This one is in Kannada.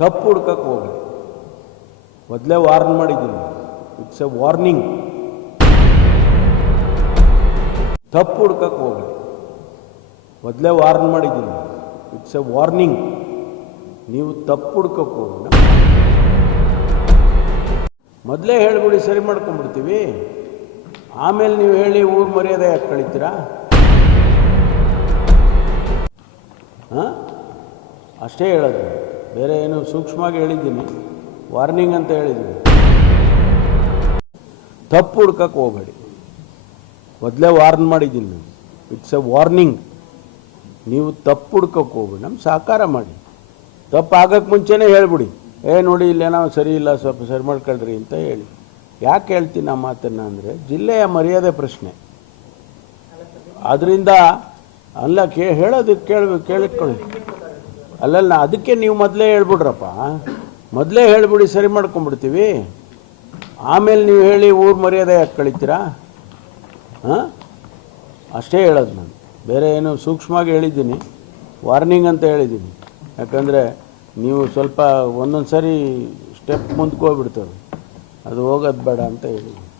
ತಪ್ಪು ಹುಡ್ಕಕ್ಕೆ ಹೋಗ್ರಿ ಮೊದಲೇ ವಾರ್ನ್ ಮಾಡಿದ್ದೀನಿ. ಇಟ್ಸ್ ಎ ವಾರ್ನಿಂಗ್ ತಪ್ಪು ಹುಡ್ಕಕ್ಕೆ ಹೋಗ್ರಿ ಮೊದಲೇ ವಾರ್ನ್ ಮಾಡಿದ್ದೀನಿ. ಇಟ್ಸ್ ಎ ವಾರ್ನಿಂಗ್ ನೀವು ತಪ್ಪು ಹುಡ್ಕಕ್ಕೆ ಹೋಗಿ ಮೊದಲೇ ಹೇಳ್ಬಿಡಿ, ಸರಿ ಮಾಡ್ಕೊಂಡ್ಬಿಡ್ತೀವಿ. ಆಮೇಲೆ ನೀವು ಹೇಳಿ ಊರು ಮರ್ಯಾದೆ ಯಾಕೆ ಕಳಿತೀರಾ? ಹಾಂ? ಅಷ್ಟೇ ಹೇಳೋದು. ಬೇರೆ ಏನು ಸೂಕ್ಷ್ಮವಾಗಿ ಹೇಳಿದ್ದೀನಿ. ವಾರ್ನಿಂಗ್ ಅಂತ ಹೇಳಿದ್ದೀನಿ ತಪ್ಪು ಹುಡ್ಕಕ್ಕೆ ಹೋಗಬೇಡಿ. ಮೊದಲೇ ವಾರ್ನ್ ಮಾಡಿದ್ದೀನಿ ನಾನು. ಇಟ್ಸ್ ಎ ವಾರ್ನಿಂಗ್ ನೀವು ತಪ್ಪು ಹುಡ್ಕಕ್ಕೆ ಹೋಗ್ಬೇಡಿ. ನಮ್ಮ ಸಹಕಾರ ಮಾಡಿ. ತಪ್ಪು ಆಗಕ್ಕೆ ಮುಂಚೆನೇ ಹೇಳ್ಬಿಡಿ. ಏ, ನೋಡಿ, ಇಲ್ಲೇನೋ ಸರಿ ಇಲ್ಲ, ಸ್ವಲ್ಪ ಸರಿ ಮಾಡ್ಕೊಳ್ರಿ ಅಂತ ಹೇಳಿ. ಯಾಕೆ ಹೇಳ್ತೀನಿ ಆ ಮಾತನ್ನು ಅಂದರೆ, ಜಿಲ್ಲೆಯ ಮರ್ಯಾದೆ ಪ್ರಶ್ನೆ. ಅದರಿಂದ ಅಲ್ಲ, ಕೇ ಹೇಳೋದಕ್ಕೆ ಕೇಳಬೇಕು ಕೇಳಿಕೊಳ್ಳಿ ಅಲ್ಲಲ್ಲ, ಅದಕ್ಕೆ ನೀವು ಮೊದಲೇ ಹೇಳ್ಬಿಡ್ರಪ್ಪ. ಮೊದಲೇ ಹೇಳ್ಬಿಡಿ, ಸರಿ ಮಾಡ್ಕೊಂಡ್ಬಿಡ್ತೀವಿ. ಆಮೇಲೆ ನೀವು ಹೇಳಿ ಊರು ಮರ್ಯಾದೆ ಯಾಕೆ ಕಳಿತೀರಾ? ಹಾಂ? ಅಷ್ಟೇ ಹೇಳೋದು ನಾನು. ಬೇರೆ ಏನು ಸೂಕ್ಷ್ಮವಾಗಿ ಹೇಳಿದ್ದೀನಿ. ವಾರ್ನಿಂಗ್ ಅಂತ ಹೇಳಿದ್ದೀನಿ. ಯಾಕಂದರೆ ನೀವು ಸ್ವಲ್ಪ ಒಂದೊಂದು ಸರಿ ಸ್ಟೆಪ್ ಮುಂದಕ್ಕೆ ಹೋಗ್ಬಿಡ್ತದೆ ಅದು ಹೋಗೋದು ಬೇಡ ಅಂತ ಹೇಳಿದ್ದೀನಿ.